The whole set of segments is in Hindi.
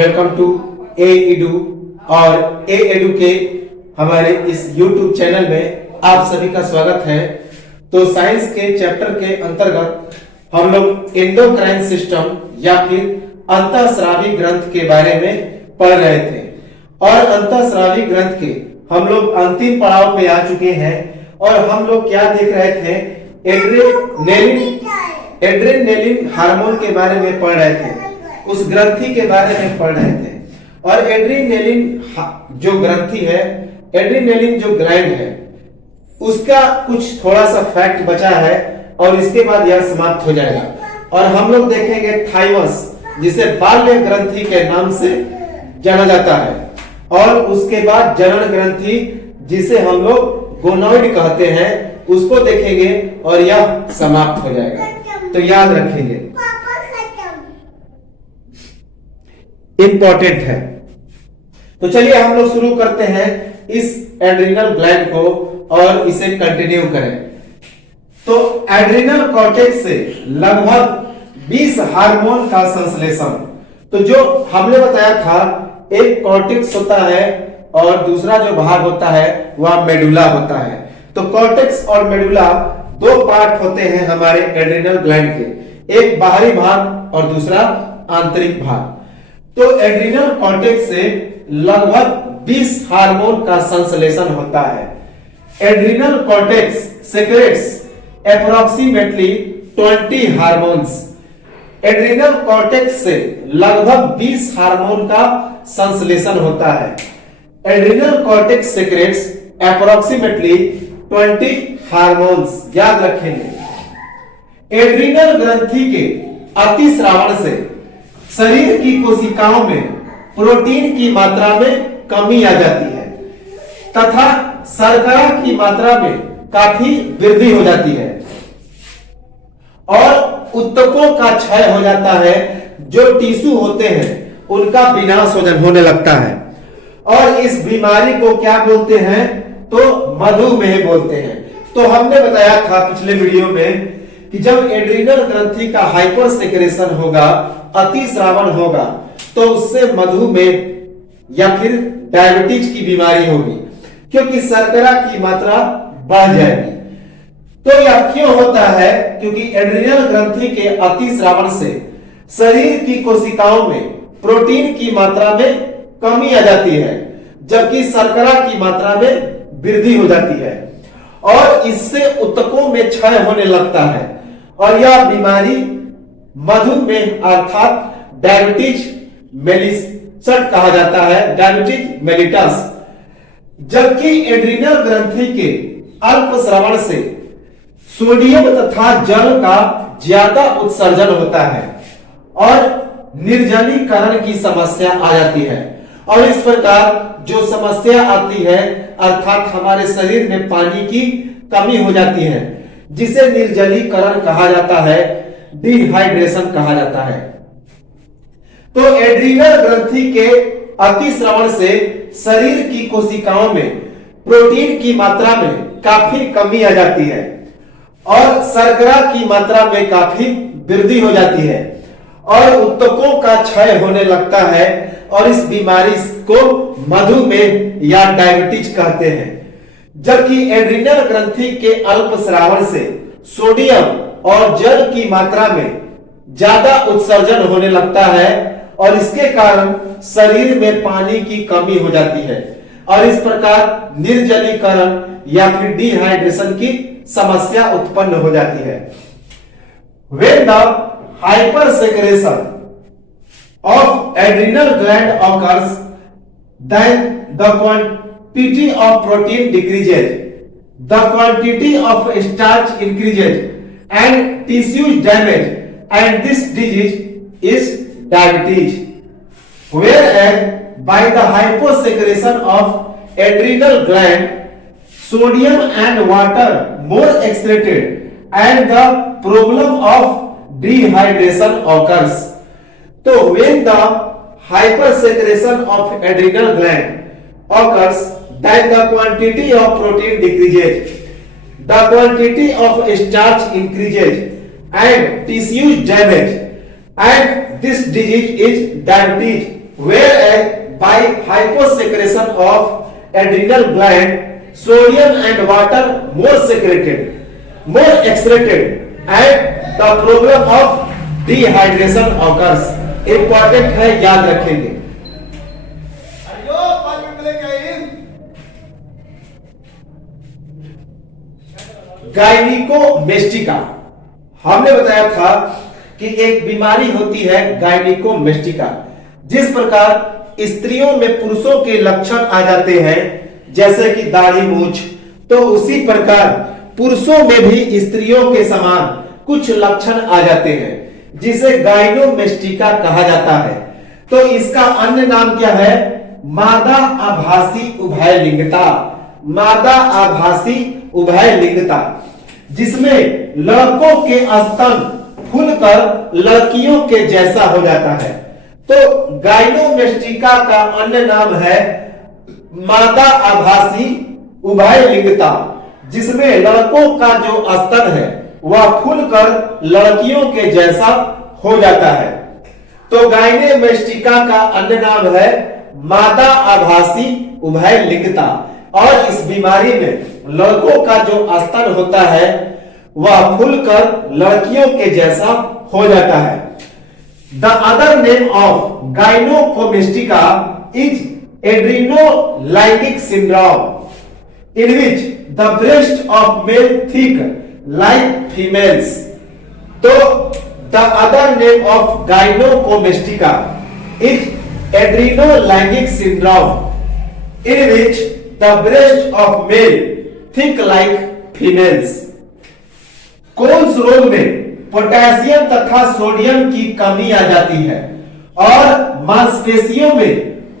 वेलकम टू ए एडू और ए एडू के हमारे इस YouTube चैनल में आप सभी का स्वागत है। तो साइंस के चैप्टर के अंतर्गत हम लोग एंडोक्राइन सिस्टम या फिर अंतःस्रावी ग्रंथ के बारे में पढ़ रहे थे और अंतःस्रावी ग्रंथ के हम लोग अंतिम पड़ाव पे आ चुके हैं और हम लोग क्या देख रहे थे, एड्रेनलिन हार्मोन के बारे में पढ़ रहे थे, उस ग्रंथि के बारे में पढ़ रहे थे। और एड्रेनलिन जो ग्रंथि है, एड्रेनलिन जो ग्लैंड है, उसका कुछ थोड़ा सा फैक्ट बचा है और इसके बाद यह समाप्त हो जाएगा। और हम लोग देखेंगे थाइमस, जिसे बाल्य ग्रंथि के नाम से जाना जाता है, और उसके बाद जनन ग्रंथि जिसे हम लोग गोनोइड कहते हैं, उसको देखेंगे और यह समाप्त हो जाएगा। तो याद रखेंगे, इंपॉर्टेंट है। तो चलिए हम लोग शुरू करते हैं इस एड्रिनल ग्लैंड को और इसे कंटिन्यू करें। तो एड्रिनल कॉर्टेक्स से लगभग 20 हार्मोन का संश्लेषण, तो जो हमने बताया था, एक कॉर्टेक्स होता है और दूसरा जो भाग होता है वह मेडुला होता है। तो कॉर्टेक्स और मेडुला दो पार्ट होते हैं हमारे एड्रिनल ग्लैंड के, एक बाहरी भाग और दूसरा आंतरिक भाग। तो एड्रिनल कॉर्टेक्स से लगभग 20 हार्मोन का संश्लेषण होता है। Adrenal cortex secrets approximately 20 hormones. Adrenal cortex से लगभग 20 हार्मोन का संश्लेषण होता है। Adrenal cortex secrets approximately 20 hormones, याद रखेंगे। एड्रिनल ग्रंथि के अतिस्रावण से शरीर की कोशिकाओं में प्रोटीन की मात्रा में कमी आ जाती है तथा शर्करा की मात्रा में काफी वृद्धि हो जाती है और उत्तकों का क्षय हो जाता है। जो टिश्यू होते हैं उनका विनाश होने लगता है और इस बीमारी को क्या बोलते हैं, तो मधुमेह बोलते हैं। तो हमने बताया था पिछले वीडियो में कि जब एड्रिनल ग्रंथि का हाइपर सेक्रेशन होगा, अतिस्रावण होगा, तो उससे मधुमेह या फिर डायबिटीज की बीमारी होगी, क्योंकि शर्करा की मात्रा बढ़ जाएगी। तो यह क्यों होता है, क्योंकि एड्रिनल ग्रंथि के अतिस्रावण से शरीर की कोशिकाओं में प्रोटीन की मात्रा में कमी आ जाती है, जबकि शर्करा की मात्रा में वृद्धि हो जाती है और इससे उत्तकों में क्षय होने लगता है और यह बीमारी मधुमेह अर्थात डायबिटीज मेलिटस कहा जाता है, डायबिटीज मेलिटस। जबकि एड्रिनल ग्रंथि के अल्पस्रावण से सोडियम तथा जल का ज्यादा उत्सर्जन होता है और निर्जलीकरण की समस्या आ जाती है। और इस प्रकार जो समस्या आती है, अर्थात हमारे शरीर में पानी की कमी हो जाती है, जिसे निर्जलीकरण कहा जाता है, डिहाइड्रेशन कहा जाता है। तो एड्रिनल ग्रंथि के अतिस्रावण से शरीर की कोशिकाओं में प्रोटीन की मात्रा में काफी कमी आ जाती है और शर्करा की मात्रा में काफी वृद्धि हो जाती है और उत्तकों का क्षय होने लगता है और इस बीमारी को मधुमेह या डायबिटीज कहते हैं। जबकि एड्रिनल ग्रंथि के अल्पस्रावण से सोडियम और जल की मात्रा में ज्यादा उत्सर्जन होने लगता है और इसके कारण शरीर में पानी की कमी हो जाती है और इस प्रकार निर्जलीकरण या फिर डिहाइड्रेशन की समस्या उत्पन्न हो जाती है। When the hypersecretion of adrenal gland occurs, then the quantity of protein decreases, the quantity of starch increases, and tissue damage, and this disease is diabetes. Whereas by the hyposecretion of adrenal gland, sodium and water more excreted, and the problem of dehydration occurs. So when the hypersecretion of adrenal gland occurs, then the quantity of protein decreases, the quantity of starch increases, and tissue damage, and this disease is diabetes. whereas by hyposecretion of adrenal gland, sodium and water more excreted, and the problem of dehydration occurs. Important है, याद रखेंगे। गायनिकोमेस्टिका, हमने बताया था कि एक बीमारी होती है गायनिकोमेस्टिका। जिस प्रकार स्त्रियों में पुरुषों के लक्षण आ जाते हैं, जैसे कि दाढ़ी मूंछ, तो उसी प्रकार पुरुषों में भी स्त्रियों के समान कुछ लक्षण आ जाते हैं, जिसे गायनिकोमेस्टिका कहा जाता है। तो इसका अन्य नाम क्या है? मादा आभासी उभयलिंगता। मादा आभासी उभयलिंगता, जिसमें लड़कों के स्तन फूलकर लड़कियों के जैसा हो जाता है। तो गायनिकोमेस्टिका का अन्य नाम है मादा आभासी उभयलिंगता, जिसमें लड़कों का जो स्तन है वह फूलकर लड़कियों के जैसा हो जाता है। तो गायनिकोमेस्टिका का अन्य नाम है मादा आभासी उभयलिंगता, और इस बीमारी में लड़कों का जो स्तन होता है वह फूलकर लड़कियों के जैसा हो जाता है। The other name of gynaecomastia is adrenolytic syndrome, in which the breast of male thick like females. तो the other name of gynecomastia is adrenolaitic syndrome, in which the breast of male thick like females. कोल्स रोग में पोटेशियम तथा सोडियम की कमी आ जाती है और मांसपेशियों में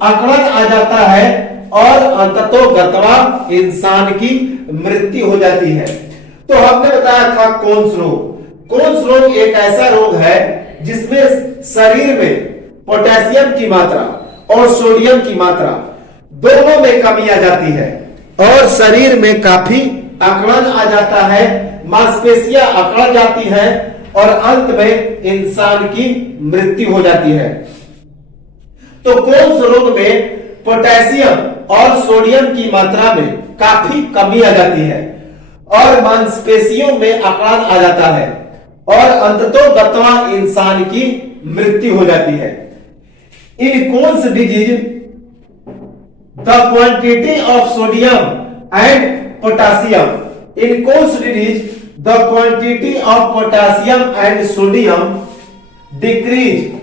अकड़न आ जाता है और अंततोगत्वा इंसान की मृत्यु हो जाती है। तो हमने बताया था कोल्स रोग। कोल्स रोग एक ऐसा रोग है जिसमें शरीर में पोटेशियम की मात्रा और सोडियम की मात्रा दोनों में कमी आ जाती है और शरीर में काफी अकड़न आ जाता है, मांसपेशियां अकड़ जाती हैं और अंत में इंसान की मृत्यु हो जाती है। तो कोल्स रोग में पोटेशियम और सोडियम की मात्रा में काफी कमी आ जाती है और मांसपेशियों में अकड़न आ जाता है और अंततोगत्वा इंसान की मृत्यु हो जाती है। In Cole's disease the quantity of sodium and potassium, in Cole's disease the quantity of potassium and sodium decrease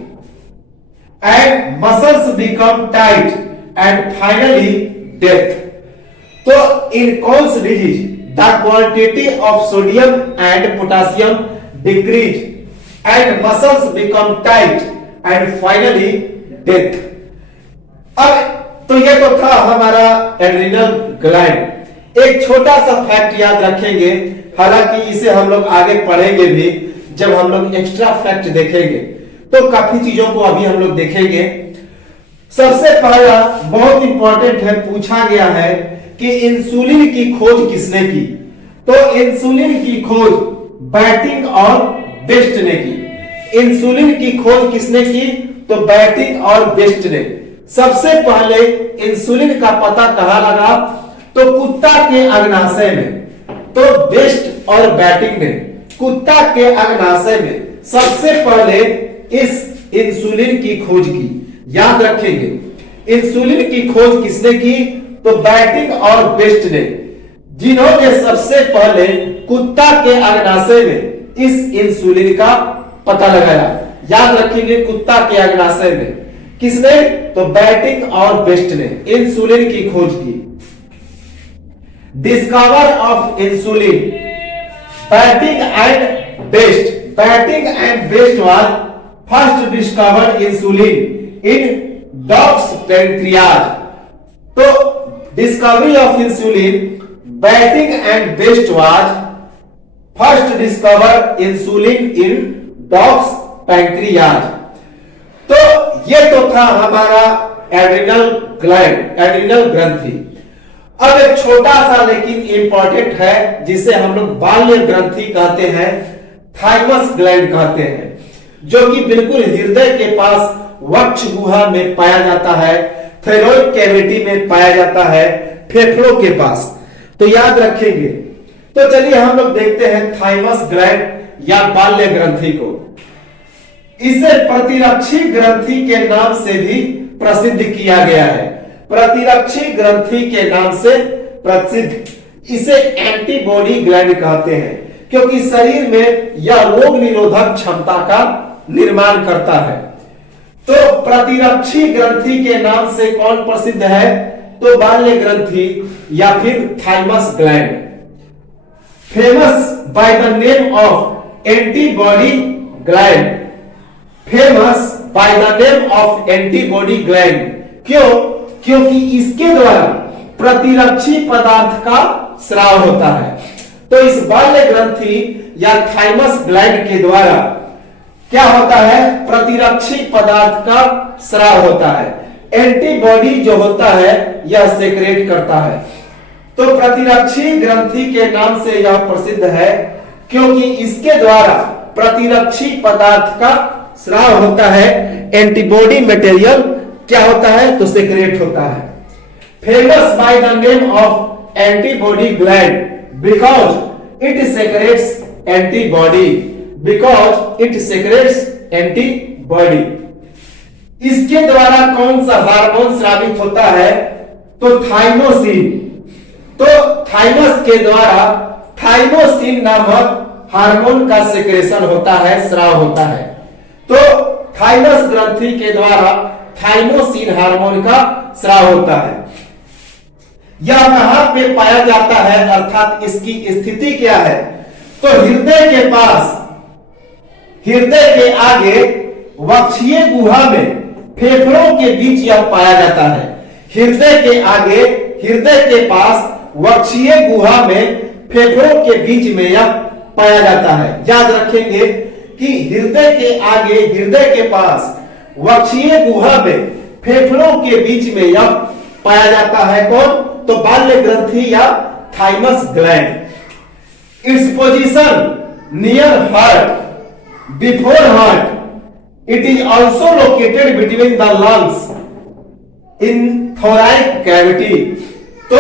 and muscles become tight and finally death. So in Cole's disease the quantity of sodium and potassium decrease and muscles become tight and finally death. अब तो ये तो था हमारा एड्रिनल ग्लैंड। एक छोटा सा फैक्ट याद रखेंगे, हालांकि इसे हम लोग आगे पढ़ेंगे भी जब हम लोग एक्स्ट्रा फैक्ट देखेंगे, तो काफी चीजों को अभी हम लोग देखेंगे। सबसे पहला बहुत इंपॉर्टेंट है, पूछा गया है कि इंसुलिन की खोज किसने की? तो इंसुलिन की खोज बैटिंग और बेस्ट ने की। इंसुलिन की खोज किसने की? तो बैटिंग और बेस्ट ने। सबसे पहले इंसुलिन का पता कहां लगा? तो कुत्ता के अग्नाशय में। तो बेस्ट और बैटिंग ने कुत्ता के अग्नाशय में सबसे पहले इस इंसुलिन की खोज की। याद रखेंगे, इंसुलिन की खोज किसने की? तो बैटिंग और बेस्ट ने, जिन्होंने सबसे पहले कुत्ता के अग्नाशय में इस इंसुलिन का पता लगाया। याद रखेंगे, कुत्ता के अग्नाशय में किसने? तो बैटिंग और बेस्ट ने इंसुलिन की खोज की। Discover of insulin, Banting and Best. Banting and Best was first discovered insulin in dogs pancreas. तो discovery of insulin, Banting and Best was first discovered insulin in dogs pancreas. तो ये तो था हमारा एड्रिनल ग्लैंड, एड्रिनल ग्रंथि। अब एक छोटा सा लेकिन इंपॉर्टेंट है, जिसे हम लोग बाल्य ग्रंथि कहते हैं, थाइमस ग्लैंड कहते हैं, जो कि बिल्कुल हृदय के पास वक्ष गुहा में पाया जाता है, थायराइड कैविटी में पाया जाता है, फेफड़ों के पास। तो याद रखेंगे। तो चलिए हम लोग देखते हैं थाइमस ग्लैंड या बाल्य ग्रंथि को। इसे प्रतिरक्षी ग्रंथि के नाम से भी प्रसिद्ध किया गया है। प्रतिरक्षी ग्रंथि के नाम से प्रसिद्ध। इसे एंटीबॉडी ग्लैंड कहते हैं क्योंकि शरीर में यह रोग निरोधक क्षमता का निर्माण करता है। तो प्रतिरक्षी ग्रंथि के नाम से कौन प्रसिद्ध है? तो बाल्य ग्रंथि या फिर thymus gland. Famous by the name of antibody gland. Famous by the name of antibody gland. क्यों? क्योंकि इसके द्वारा प्रतिरक्षी पदार्थ का स्राव होता है। तो इस बाल्य ग्रंथि या थाइमस ग्लैंड के द्वारा क्या होता है? प्रतिरक्षी पदार्थ का स्राव होता है। एंटीबॉडी जो होता है यह सेक्रेट करता है। तो प्रतिरक्षी ग्रंथि के नाम से यह प्रसिद्ध है क्योंकि इसके द्वारा प्रतिरक्षी पदार्थ का स्राव होता है। एंटीबॉडी मटेरियल क्या होता है? तो सेक्रेट होता है। Famous by the name of antibody gland because it secrets antibody. Because it secrets antibody. इसके द्वारा कौन सा हार्मोन स्रावित होता है? तो थाइमोसिन। तो थाइमस के द्वारा थाइमोसिन नामक हार्मोन का सेक्रेशन होता है, स्राव होता है। तो थाइमस ग्रंथि के द्वारा थाइमोसिन हार्मोन का स्राव होता है। यह कहां पे पाया जाता है अर्थात इसकी स्थिति क्या है? तो हृदय के पास, हृदय के आगे वक्षीय गुहा में फेफड़ों के बीच यह पाया जाता है। हृदय के आगे, हृदय के पास वक्षीय गुहा में फेफड़ों के बीच में यह पाया जाता है। याद रखेंगे कि हृदय के आगे, हृदय के पास वक्षीय गुहा में फेफड़ों के बीच में यह पाया जाता है। कौन? तो बाल्य ग्रंथि या thymus gland. Its position near heart, before heart. It is also located between the lungs in thoracic cavity। तो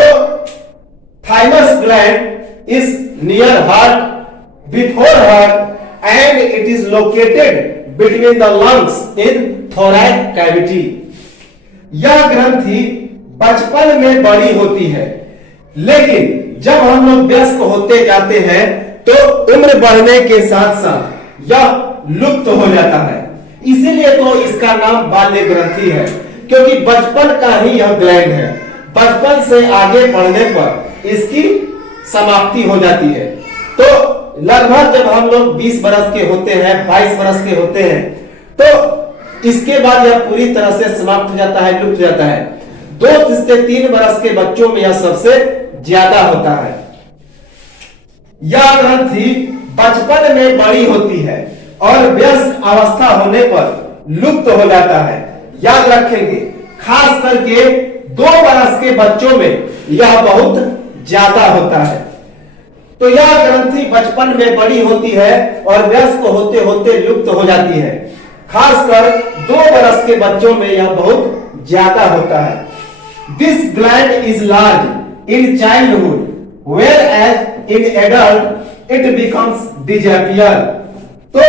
thymus gland is near heart, before heart and it is located between the lungs in thoracic cavity। यह ग्रंथि बचपन में बड़ी होती है, लेकिन जब हम लोग वयस्क होते जाते हैं तो उम्र बढ़ने के साथ साथ यह लुप्त हो जाता है। इसीलिए तो इसका नाम बाल्य ग्रंथि है क्योंकि बचपन का ही यह ग्लैंड है। बचपन से आगे बढ़ने पर इसकी समाप्ति हो जाती है। तो लगभग जब हम लोग 20 बरस के होते हैं, 22 बरस के होते हैं, तो इसके बाद यह पूरी तरह से समाप्त हो जाता है, लुप्त हो जाता है। 2 से 3 बरस के बच्चों में यह सबसे ज्यादा होता है। यह ग्रंथि बचपन में बड़ी होती है और वयस्क अवस्था होने पर लुप्त हो जाता है। याद रखेंगे, खास करके 2 बरस के बच्चों में यह बहुत ज्यादा होता है। तो यह ग्रंथि बचपन में बड़ी होती है और वयस्क होते होते लुप्त हो जाती है। खासकर 2 बरस के बच्चों में यह बहुत ज्यादा होता है। This gland is large in childhood, whereas in adult it becomes disappear। तो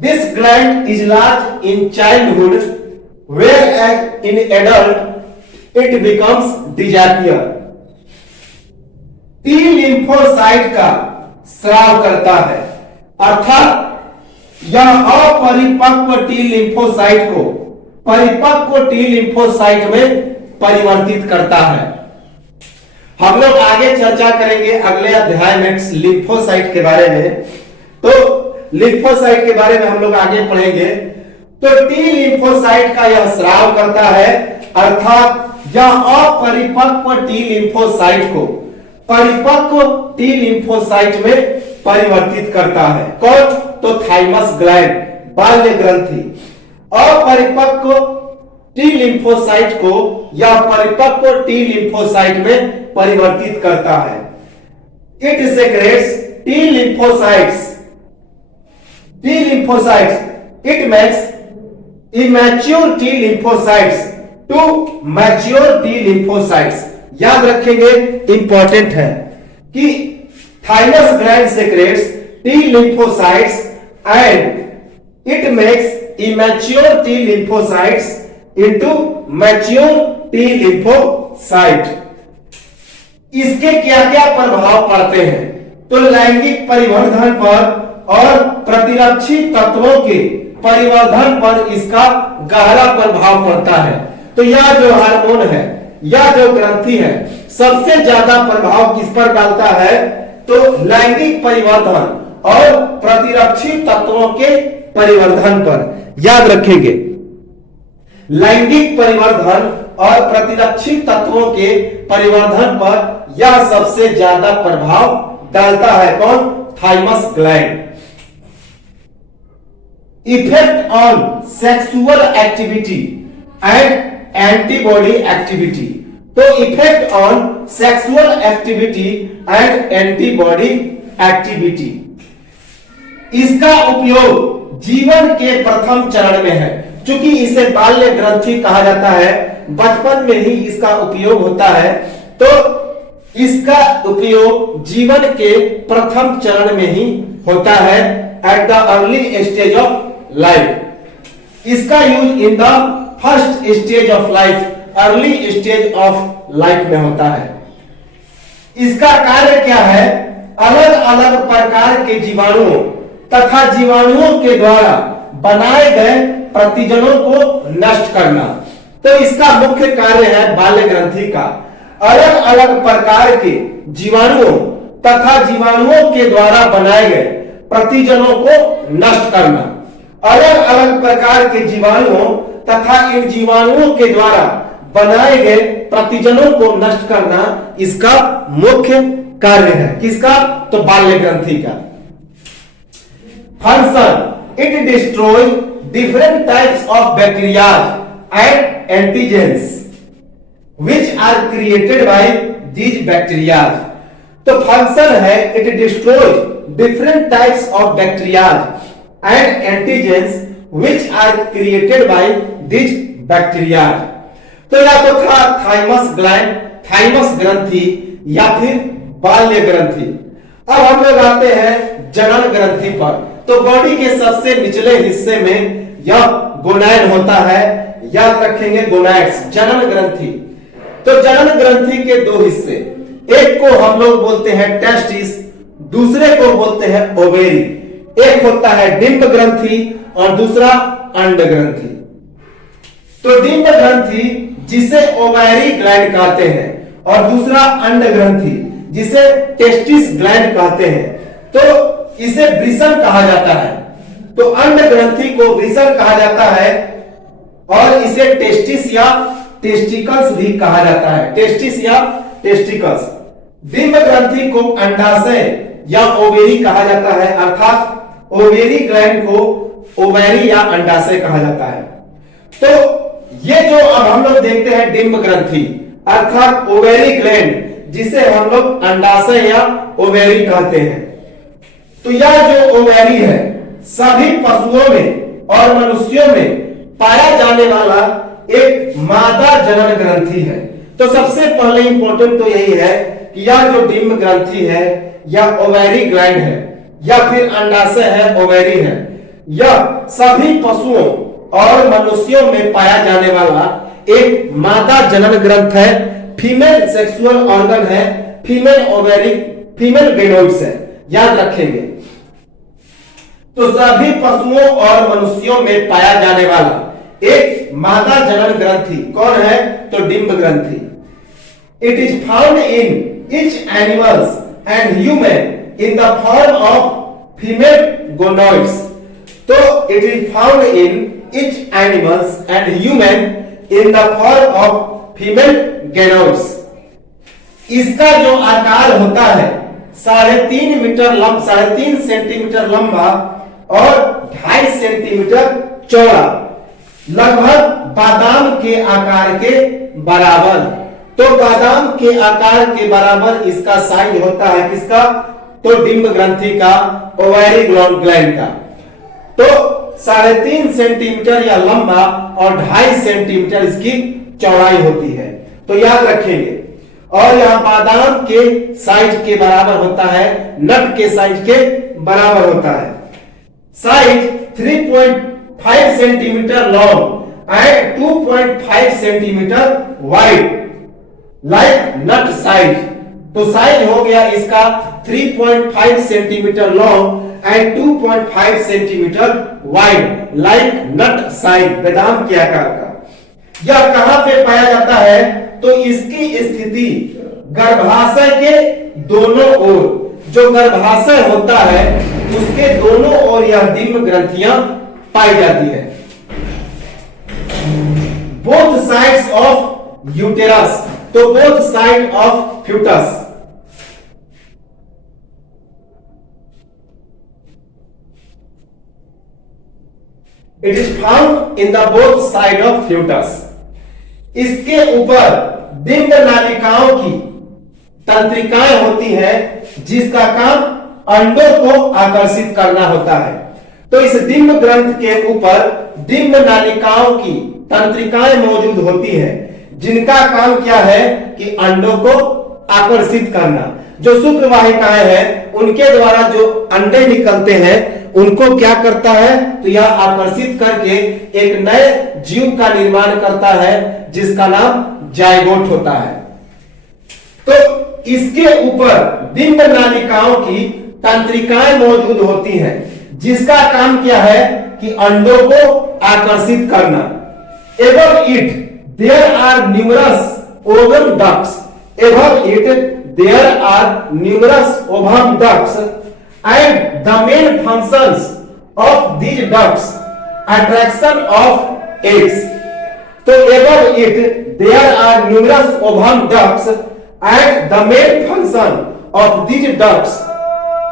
this gland is large in childhood, whereas in adult it becomes disappear। T lymphocyte का स्राव करता है, अर्थात यह अपरिपक्व टी लिम्फोसाइट को परिपक्व टी लिम्फोसाइट में परिवर्तित करता है। हम लोग आगे चर्चा करेंगे अगले अध्याय में लिम्फोसाइट के बारे में। तो लिम्फोसाइट के बारे में हम लोग आगे पढ़ेंगे। तो टी लिम्फोसाइट का यह स्राव करता है, अर्थात यह अपरिपक्व टी लिम्फोसाइट को परिपक्व टी लिम्फोसाइट में परिवर्तित करता है। कौन? तो थाइमस ग्लैंड, बाल्य ग्रंथि अपरिपक्व टी लिम्फोसाइट को या परिपक्व टी लिम्फोसाइट में परिवर्तित करता है। It secretes T lymphocytes, T lymphocytes. It immature T lymphocytes to mature T lymphocytes. याद रखेंगे, इंपॉर्टेंट है कि thymus gland secretes T lymphocytes and it makes immature T lymphocytes into mature T lymphocyte. इसके क्या क्या प्रभाव पड़ते हैं? तो लैंगिक परिवर्धन पर और प्रतिरक्षी तत्वों के परिवर्धन पर इसका गहरा प्रभाव पड़ता है। तो यह जो हार्मोन है, यह जो ग्रंथि है, सबसे ज्यादा प्रभाव किस पर डालता है? तो लैंगिक परिवर्धन और प्रतिरक्षी तत्वों के परिवर्धन पर। याद रखेंगे, लैंगिक परिवर्धन और प्रतिरक्षी तत्वों के परिवर्धन पर यह सबसे ज्यादा प्रभाव डालता है। कौन? Thymus gland. Effect on sexual activity and antibody activity. तो effect on sexual activity and antibody activity, इसका उपयोग जीवन के प्रथम चरण में है। चूंकि इसे बाल्य ग्रंथि कहा जाता है, बचपन में ही इसका उपयोग होता है, तो इसका उपयोग जीवन के प्रथम चरण में ही होता है, at the early stage of life. इसका use in the first stage of life, early stage of life में होता है। इसका कार्य क्या है? अलग अलग प्रकार के जीवाणुओं तथा जीवाणुओं के द्वारा बनाए गए प्रतिजनों को नष्ट करना। तो इसका मुख्य कार्य है बाल्य ग्रंथि का, अलग अलग प्रकार के जीवाणुओं तथा जीवाणुओं के द्वारा बनाए गए प्रतिजनों को नष्ट करना। अलग अलग प्रकार के जीवाणुओं तथा इन जीवाणुओं के द्वारा बनाए गए प्रतिजनों को नष्ट करना इसका मुख्य कार्य है। किसका? तो बाल्य ग्रंथि का। Function, it destroy different types of bacteria and antigens which are created by these bacteria। तो फंक्शन है, it destroy different types of bacteria and antigens which are created by these bacteria। तो या तो था थाइमस ग्लैंड, थाइमस ग्रंथि, या फिर बाल्य ग्रंथि। अब हम लोग आते हैं जनन ग्रंथि पर। तो बॉडी के सबसे निचले हिस्से में यह गोनाड होता है। याद रखेंगे, गोनाड्स, जनन ग्रंथि। तो जनन ग्रंथि के दो हिस्से, एक को हम लोग बोलते हैं टेस्टिस, दूसरे को बोलते हैं ओवेरी। एक होता है डिंब ग्रंथि और दूसरा अंड ग्रंथि। तो डिंब ग्रंथि जिसे ओवेरी ग्लैंड कहते हैं और दूसरा अंड ग्रंथि जिसे टेस्टिस ग्लैंड कहते हैं, तो इसे वृषण कहा जाता है। तो अंड ग्रंथि को वृषण कहा जाता है और इसे टेस्टिस या टेस्टिकल्स भी कहा जाता है, टेस्टिस या टेस्टिकल्स। डिंब ग्रंथि को अंडाशय या ओवेरी कहा जाता है, अर्थात ओवेरी ग्लैंड को ओवेरी या अंडाशय कहा जाता है। तो ये जो अब हम लोग देखते हैं डिंब ग्रंथि अर्थात ओवेरी ग्लैंड, जिसे हम लोग अंडाशय या ओवेरी कहते हैं। तो यह जो ओवेरी है सभी पशुओं में और मनुष्यों में पाया जाने वाला एक मादा जनन ग्रंथि है। तो सबसे पहले इंपॉर्टेंट तो यही है कि यह जो डिंब ग्रंथि है या ओवेरी ग्लैंड है या फिर अंडाशय है, ओवेरी है, यह सभी पशुओं और मनुष्यों में पाया जाने वाला एक मादा जनन ग्रंथ है, फीमेल सेक्सुअल ऑर्गन है, फीमेल ओवेरी, फीमेल गेनोइड्स है। याद रखेंगे, तो सभी पशुओं और मनुष्यों में पाया जाने वाला एक मादा जनन ग्रंथि कौन है? तो डिंब ग्रंथि। It is found in each animals and human in the form of female gonads. तो it is found in each animals and human in the form of female gonads. इसका जो आकार होता है 3.5 मीटर लंबा, 3.5 सेंटीमीटर लंबा और 2.5 सेंटीमीटर चौड़ा, लगभग बादाम के आकार के बराबर। तो बादाम के आकार के बराबर इसका साइज होता है किसका? तो डिंब ग्रंथि का, ओवेरी ग्लैंड का। तो 3.5 सेंटीमीटर या लंबा और 2.5 सेंटीमीटर इसकी चौड़ाई होती है। तो याद रखेंगे। और यह बादाम के साइज के बराबर होता है, नट के साइज के बराबर होता है। Size 3.5 centimetre long and 2.5 centimetre wide like nought size. तो साइज हो गया इसका 3.5 centimetre long and 2.5 centimetre wide like nought size, बादाम के आकार का। यह कहां पे पाया जाता है? तो इसकी स्थिति गर्भाशय के दोनों ओर, जो गर्भाशय होता है उसके दोनों ओर यह डिंब ग्रंथियां पाई जाती है। बोथ साइड्स ऑफ यूटेरस, तो both side of foetus. It is found in the both side of foetus. इसके ऊपर डिंब नालिकाओं की तंत्रिकाएं होती हैं जिसका काम अंडों को आकर्षित करना होता है। तो इस डिंब ग्रंथ के ऊपर डिंब नालिकाओं की तंत्रिकाएं मौजूद होती हैं जिनका काम क्या है कि अंडों को आकर्षित करना। जो शुक्रवाहिकाएं हैं उनके द्वारा जो अंडे निकलते हैं उनको क्या करता है? तो यह आकर्षित करके एक नए जीव का निर्माण करता है जिसका नाम जायगोट होता है। तो इसके ऊपर डिंब नालिकाओं की तंत्रिकाएं मौजूद होती हैं जिसका काम क्या है कि अंडों को आकर्षित करना। Above it there are numerous ovum ducts. Above it there are numerous ovum ducts and the main functions of these ducts attraction of eggs. तो above it there are numerous ovum ducts and the main function of these ducts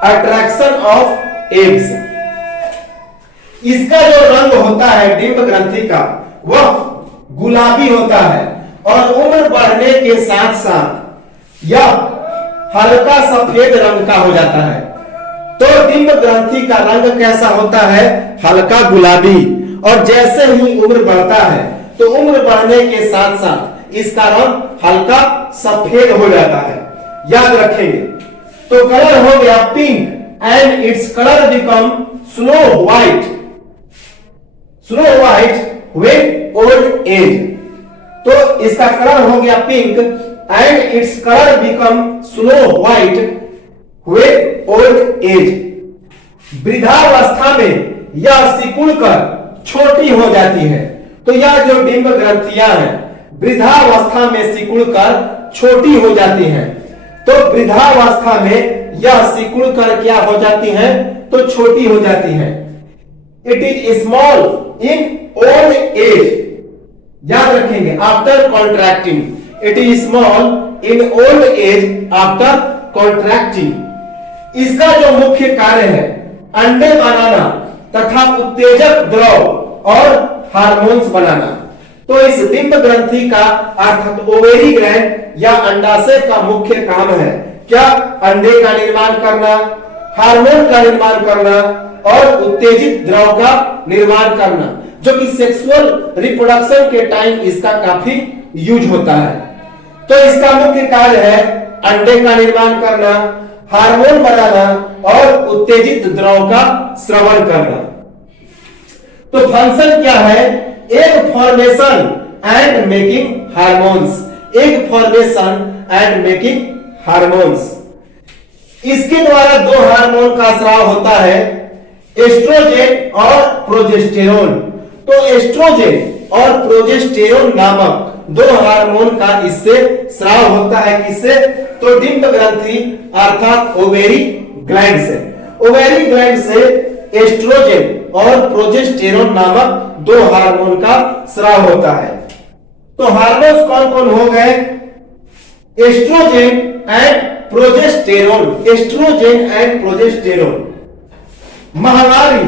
attraction of eggs. इसका जो रंग होता है डिंब ग्रंथि का वह गुलाबी होता है और उम्र बढ़ने के साथ साथ यह हल्का सफेद रंग का हो जाता है। तो डिंब ग्रंथि का रंग कैसा होता है? हल्का गुलाबी। और जैसे ही उम्र बढ़ता है तो उम्र बढ़ने के साथ साथ इसका रंग हल्का सफेद हो जाता है। याद रखेंगे। तो कलर हो गया pink and its colour become snow white with old age। तो इसका कलर हो गया pink and its colour become snow white with old age। वृद्धावस्था में यह सिकुड़कर छोटी हो जाती है। तो यह जो डिंब ग्रंथियां हैं वृद्धावस्था में सिकुड़कर छोटी हो जाती हैं। तो वृद्धावस्था में यह सिकुड़कर क्या हो जाती हैं? तो छोटी हो जाती हैं। It is small in old age. याद रखेंगे after contracting. It is small in old age after contracting. इसका जो मुख्य कार्य है अंडे बनाना तथा उत्तेजक द्रव और हार्मोन्स बनाना। तो इस डिंब ग्रंथि का अर्थात ओवेरी ग्लैंड या अंडाशय का मुख्य काम है क्या? अंडे का निर्माण करना, हार्मोन का निर्माण करना और उत्तेजित द्रव का निर्माण करना, जो कि सेक्सुअल रिप्रोडक्शन के टाइम इसका काफी यूज होता है। तो इसका मुख्य कार्य है अंडे का निर्माण करना, हार्मोन बनाना और उत्तेजित द्रव का स्रवण करना। तो फंक्शन क्या है? Egg formation and making hormones. Egg formation and making hormones. इसके द्वारा दो हार्मोन का स्राव होता है, एस्ट्रोजेन और प्रोजेस्टेरोन। तो एस्ट्रोजेन और प्रोजेस्टेरोन नामक दो हार्मोन का इससे स्राव होता है। किससे? तो डिंब ग्रंथि अर्थात ओवेरी ग्लैंड से। ओवेरी ग्लैंड से एस्ट्रोजेन और प्रोजेस्टेरोन नामक दो हार्मोन का स्राव होता है। तो हार्मोन्स कौन कौन हो गए? Estrogen and progesterone. Estrogen and progesterone. माहवारी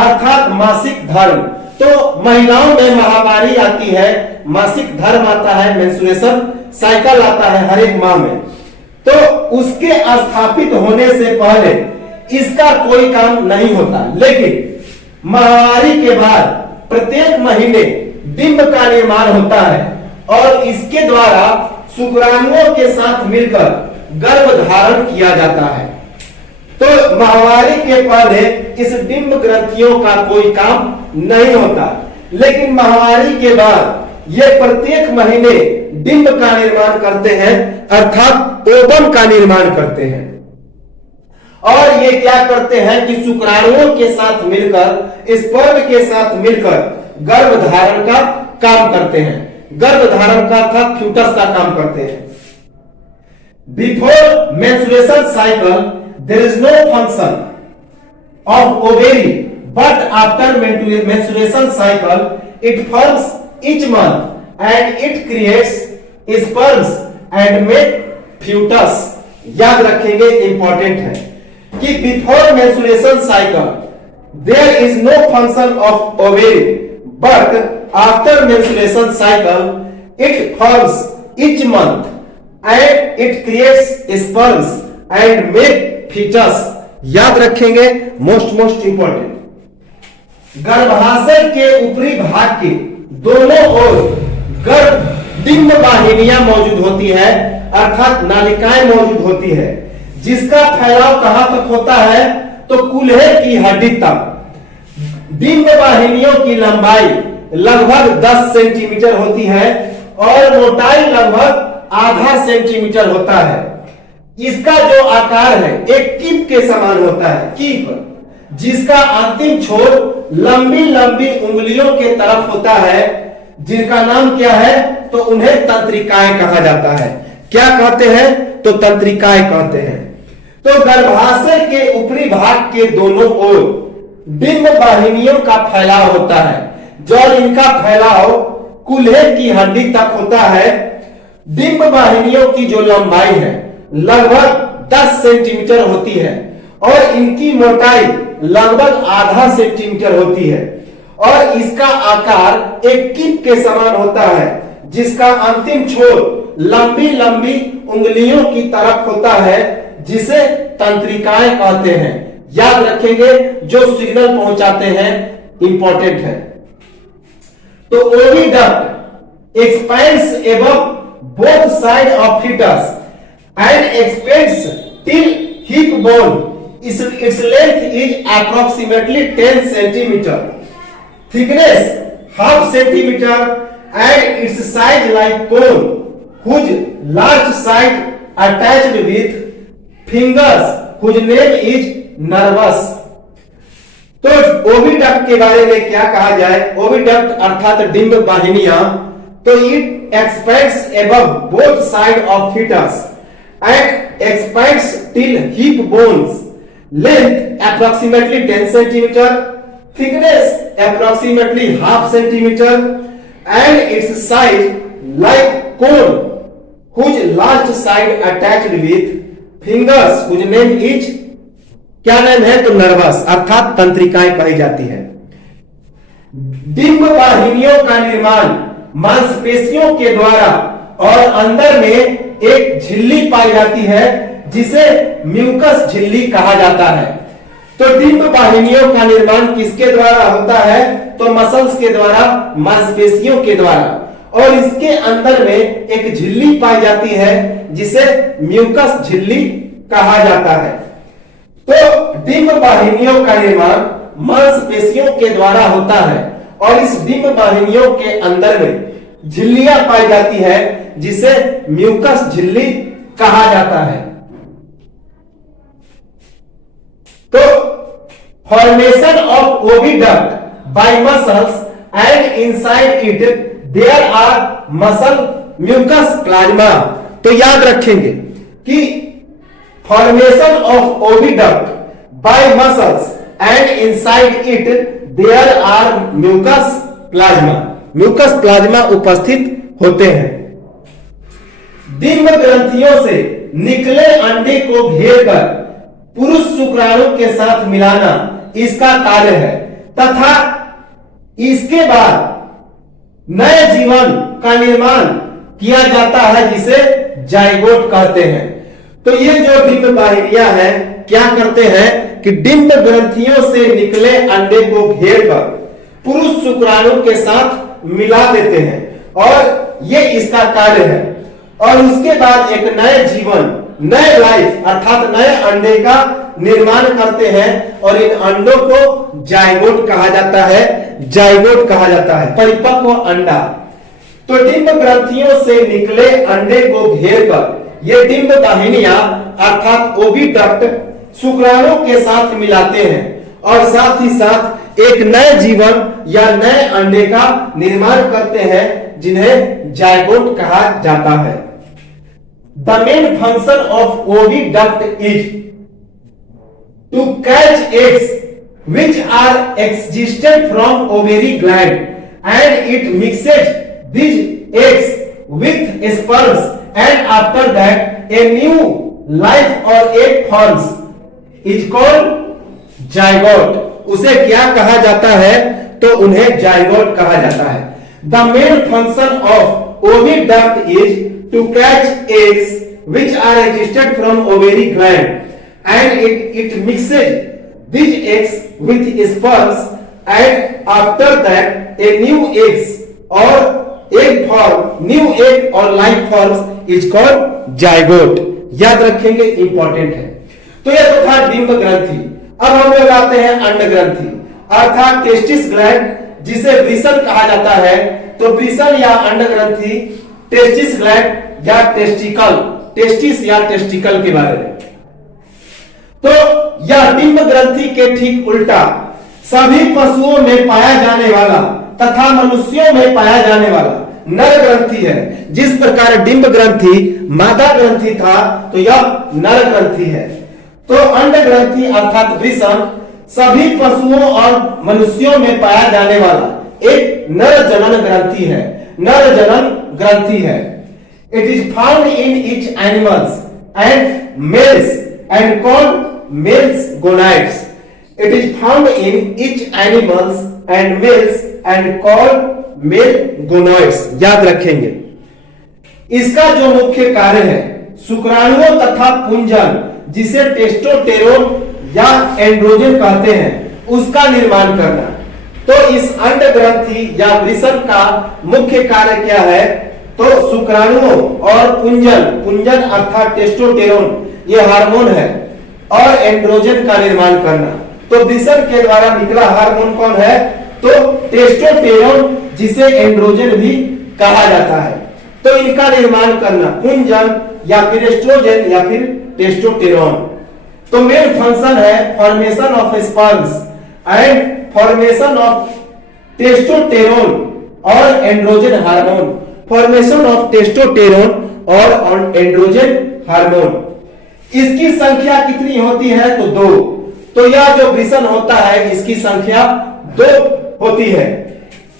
अर्थात मासिक धर्म। तो महिलाओं में माहवारी आती है, मासिक धर्म आता है, मेंस्ट्रुएशन साइकिल आता है हर एक माह में। तो उसके स्थापित होने से पहले इसका कोई काम नहीं होता, लेकिन माहवारी के बाद प्रत्येक महीने डिंब का निर्माण होता है और इसके द्वारा शुक्राणुओं के साथ मिलकर गर्भ धारण किया जाता है। तो माहवारी के पहले इस डिंब ग्रंथियों का कोई काम नहीं होता, लेकिन माहवारी के बाद ये प्रत्येक महीने डिंब का निर्माण करते हैं, अर्थात ओवम का निर्माण करते हैं। और ये क्या करते हैं कि शुक्राणुओं के साथ मिलकर, स्पर्म के साथ मिलकर गर्भ धारण का काम करते हैं। गर्भ धारण का अर्थात फ्यूटस का काम करते हैं। Before menstruation cycle there is no function of ovary, but after menstruation cycle it forms each month and it creates sperms and make fetus। याद रखेंगे, इंपॉर्टेंट है कि before menstruation cycle there is no function of ovary, but after menstruation cycle it forms each month and it creates sperms and make fetus। याद रखेंगे, मोस्ट इंपॉर्टेंट। गर्भाशय के ऊपरी भाग के दोनों ओर गर्भ डिंब वाहिनियां मौजूद होती है, अर्थात नालिकाएं मौजूद होती है, जिसका फैलाव कहां तक होता है तो कूल्हे की हड्डी तक। डिंब वाहिनियों की लंबाई लगभग 10 सेंटीमीटर होती है और मोटाई लगभग आधा सेंटीमीटर होता है। इसका जो आकार है एक कीप के समान होता है, कीप, जिसका अंतिम छोर लंबी लंबी उंगलियों के तरफ होता है, जिनका नाम क्या है तो उन्हें तंत्रिकाएं कहा जाता है। क्या कहते हैं तो तंत्रिकाएं कहते हैं। तो गर्भाशय के ऊपरी भाग के दोनों ओर डिंब वाहिनियों का फैलाव होता है, जो इनका फैलाव कूल्हे की हड्डी तक होता है। डिंब वाहिनियों की जो लंबाई है लगभग 10 सेंटीमीटर होती है और इनकी मोटाई लगभग आधा सेंटीमीटर होती है और इसका आकार एक कीप के समान होता है, जिसका अंतिम छोर लंबी लंबी उंगलियों की तरफ होता है, जिसे तंत्रिकाएं कहते हैं। याद रखेंगे, जो सिग्नल पहुंचाते हैं, इंपॉर्टेंट है। तो oviduct expands above both side of foetus and expands till hip bone. Its length is approximately 10 centimeter, thickness half centimeter, and its size like cone, whose large side attached with fingers, whose name is nervus। तो ओविडक्ट के बारे में क्या कहा जाए, ओविडक्ट अर्थात डिंब वाहिनियां, तो it expands above both side of fetus and expands till hip bones। Length approximately 10 centimeter, thickness approximately half centimeter, and its size like cone, whose large side attached with fingers, whose name is, क्या नाम है तो नर्वस, अर्थात तंत्रिकाएं कही जाती है। डिंब वाहिनियों का निर्माण मांसपेशियों के द्वारा और अंदर में एक झिल्ली पाई जाती है, जिसे म्यूकस झिल्ली कहा जाता है। तो डिंब वाहिनियों का निर्माण किसके द्वारा होता है तो मसल्स के द्वारा, मांसपेशियों के द्वारा, और इसके अंदर में एक झिल्ली पाई जाती है, जिसे म्यूकस झिल्ली कहा जाता है। तो डिंब वाहिनियों का निर्माण मांसपेशियों के द्वारा होता है और इस डिंब वाहिनियों के अंदर में झिल्लियां पाई जाती है, जिसे म्यूकस झिल्ली कहा जाता है। तो formation of oviduct by muscles and inside it there are muscle mucus plasma. तो याद रखेंगे कि formation of oviduct by muscles and inside it there are mucus plasma. Mucus plasma उपस्थित होते हैं। डिंब ग्रंथियों से निकले अंडे को घेरकर पुरुष शुक्राणु के साथ मिलाना इसका कार्य है, तथा इसके बाद नए जीवन का निर्माण किया जाता है, जिसे जाइगोट कहते हैं। तो ये जो डिंब वाहिनियां हैं क्या करते हैं कि डिंब ग्रंथियों से निकले अंडे को घेर कर पुरुष शुक्राणु के साथ मिला देते हैं और ये इसका कार्य है। और उसके बाद एक नए जीवन, नए लाइफ अर्थात नए अंडे का निर्माण करते हैं और इन अंडों को जाइगोट कहा जाता है। जाइगोट कहा जाता है, परिपक्व अंडा। तो डिंब ग्रंथियों से निकले अंडे को घेर कर ये डिंब वाहिनियां अर्थात ओविडक्ट शुक्राणु के साथ मिलाते हैं और साथ ही साथ एक नए जीवन या नए अंडे का निर्माण करते हैं जिन्हें जाइगोट कहा जाता है। The main function of oviduct is to catch eggs which are existed from ovary gland and it mixes these eggs with sperms and after that a new life or egg forms is called zygote। उसे क्या कहा जाता है? तो उन्हें जाइगोट कहा जाता है। The main function of oviduct is to catch eggs which are existed from ovary gland and it mixes these eggs with sperms and after that a new eggs or egg form, new egg or life forms is called zygote। याद रखेंगे, इंपॉर्टेंट है। तो यह तो था डिंब ग्रंथि। अब हम लोग आते हैं अंड ग्रंथि अर्थात टेस्टिस ग्लैंड, जिसे वृषण कहा जाता है। तो वृषण या अंड ग्रंथि टेस्टिस ग्लैंड या टेस्टिकल, टेस्टिस या टेस्टिकल के बारे में। तो यह डिंब ग्रंथि के ठीक उल्टा सभी पशुओं में पाया जाने वाला तथा मनुष्यों में पाया जाने वाला नर ग्रंथि है। जिस प्रकार डिंब ग्रंथि मादा ग्रंथि था तो यह नर ग्रंथि है। तो अंड ग्रंथि अर्थात वृषण सभी पशुओं और मनुष्यों में पाया जाने वाला एक नर जनन ग्रंथि है। नर जनन ग्रंथि है। It is found in each animals and males and called males gonads। It is found in each animals and males and called male gonads। याद रखेंगे। इसका जो मुख्य कार्य है शुक्राणुओं तथा पुंजन जिसे टेस्टोस्टेरोन या एंड्रोजन कहते हैं उसका निर्माण करना। तो इस अंड ग्रंथि या वृषण का मुख्य कार्य क्या है? तो शुक्राणुओं और पुंजन अर्थात टेस्टोस्टेरोन ये हार्मोन है और एंड्रोजन का निर्माण करना। तो वृषण के द्वारा निकला हार्मोन कौन है? तो टेस्टोस्टेरोन जिसे एंड्रोजन भी कहा जाता है। तो इनका निर्माण करना पुंजन या फिर एस्ट्रोजन या फिर टेस्टोस्टेरोन। तो मेन फंक्शन है formation of sperms and formation of testosterone और androgen hormone. Formation of testosterone और एंड्रोजन हार्मोन। इसकी संख्या कितनी होती है? तो 2। तो यह जो वृषण होता है इसकी संख्या 2 होती है।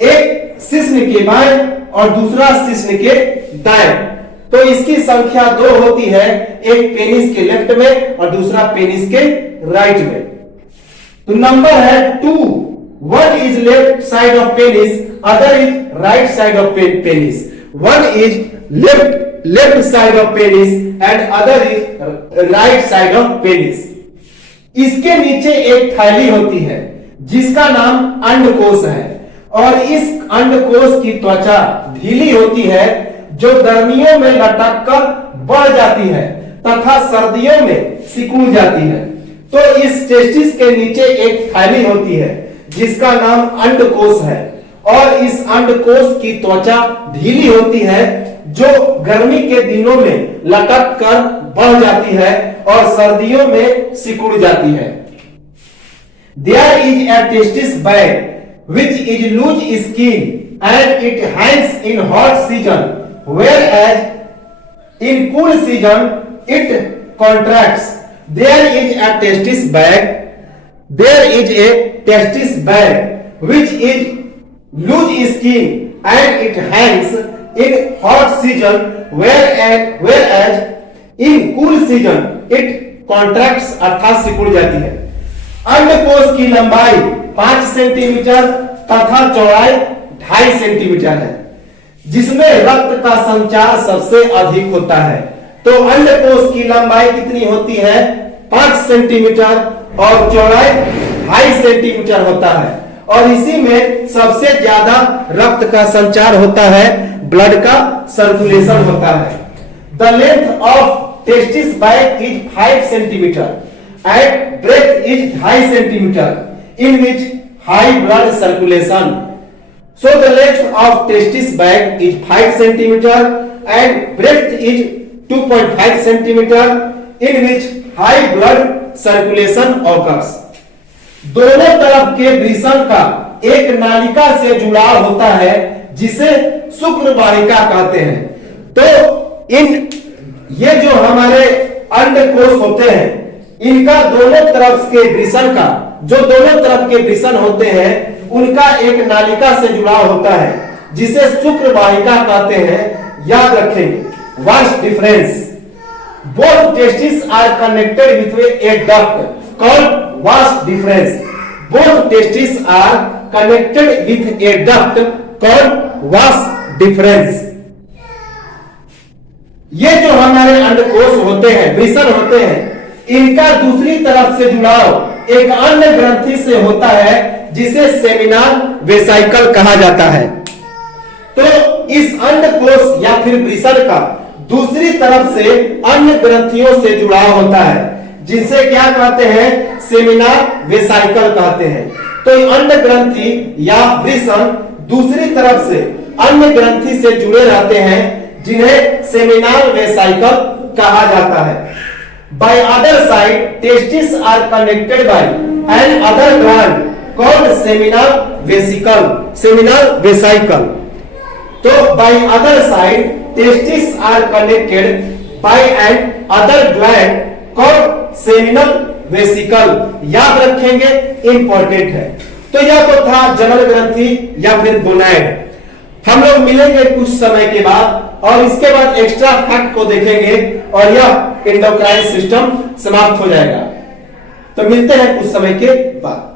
एक शिश्न के बाएं और दूसरा शिश्न के दाएं। तो इसकी संख्या 2 होती है, एक पेनिस के लेफ्ट में और दूसरा पेनिस के राइट में। तो नंबर है 2। One is left side of penis, other is right side of penis. One is left side of penis and other is right side of penis. इसके नीचे एक थैली होती है जिसका नाम अंडकोश है और इस अंडकोश की त्वचा ढीली होती है जो गर्मियों में लटक कर बढ़ जाती है तथा सर्दियों में सिकुड़ जाती है। तो इस टेस्टिस के नीचे एक थैली होती है जिसका नाम अंडकोश है और इस अंडकोश की त्वचा ढीली होती है जो गर्मी के दिनों में लटक कर बढ़ जाती है और सर्दियों में सिकुड़ जाती है। There is a testis bag which is loose skin and it hangs in hot season, whereas in cool season it contracts. There is a testis bag. There is a testis bag which is loose skin and it hangs in hot season, whereas in cool season it contracts अर्थात सिकुड़ जाती है। अंडकोश की लंबाई 5 सेंटीमीटर तथा चौड़ाई 2.5 सेंटीमीटर है जिसमें रक्त का संचार सबसे अधिक होता है। तो अंडकोश की लंबाई कितनी होती है? 5 सेंटीमीटर और चौड़ाई 2.5 सेंटीमीटर होता है। और इसी में सबसे ज्यादा रक्त का संचार होता है, ब्लड का सर्कुलेशन होता है। The length of testis bag is 5 centimetre and breadth is 2.5 centimetre in which high blood circulation. So the length of testis bag is 5 centimeter and breadth is 2.5 centimeter in which high blood circulation occurs. दोनों तरफ के वृषण का एक नालिका से जुड़ाव होता है जिसे शुक्र वाहिका कहते हैं। तो ये जो हमारे अंडकोश होते हैं, इनका दोनों तरफ के वृषण का, जो दोनों तरफ के वृषण होते हैं, उनका एक नालिका से जुड़ाव होता है जिसे शुक्र वाहिका कहते हैं। याद रखेंगे। Vas deferens, both testis are connected with a duct called vas deferens. Both testis are connected with a duct called vas deferens. ये जो हमारे अंडकोश होते हैं, वृषण होते हैं, इनका दूसरी तरफ से जुड़ाव एक अन्य ग्रंथि से होता है जिसे सेमिनल वेसिकल कहा जाता है। तो इस अंडकोश या फिर वृषण का दूसरी तरफ से अन्य ग्रंथियों से जुड़ाव होता है जिसे क्या कहते हैं, सेमिनल वेसिकल कहते हैं। तो अंड ग्रंथि या वृषण दूसरी तरफ से अन्य ग्रंथि से जुड़े रहते हैं जिन्हें सेमिनल वेसिकल कहा जाता है। By other side, testes are connected by an other gland called seminal vesicle. Seminal vesicle. तो by other side, testes are connected by an other gland called seminal vesicle. याद रखेंगे, इंपॉर्टेंट है। तो यह तो था जनन ग्रंथि या फिर गोनैड। हम लोग मिलेंगे कुछ समय के बाद और इसके बाद एक्स्ट्रा फैक्ट को देखेंगे और यह एंडोक्राइन सिस्टम समाप्त हो जाएगा। तो मिलते हैं कुछ समय के बाद।